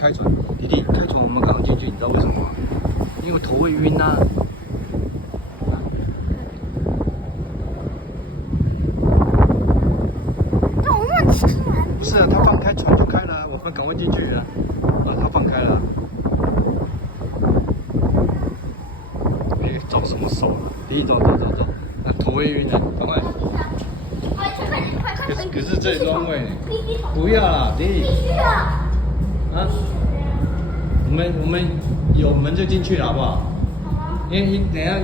开船，弟弟开船，我们刚好进去，你知道为什么吗？因为头会晕呐、那我们吃完。不是啊，他放开船就开了，我们赶快进去了。啊，他放开了。哎，走什么手？弟弟走。啊，头会晕的，赶快。可是这里乱位呢。不要啦，弟弟。必须啊！啊，我们有门就进去了，好不好？好吗？因为等一下。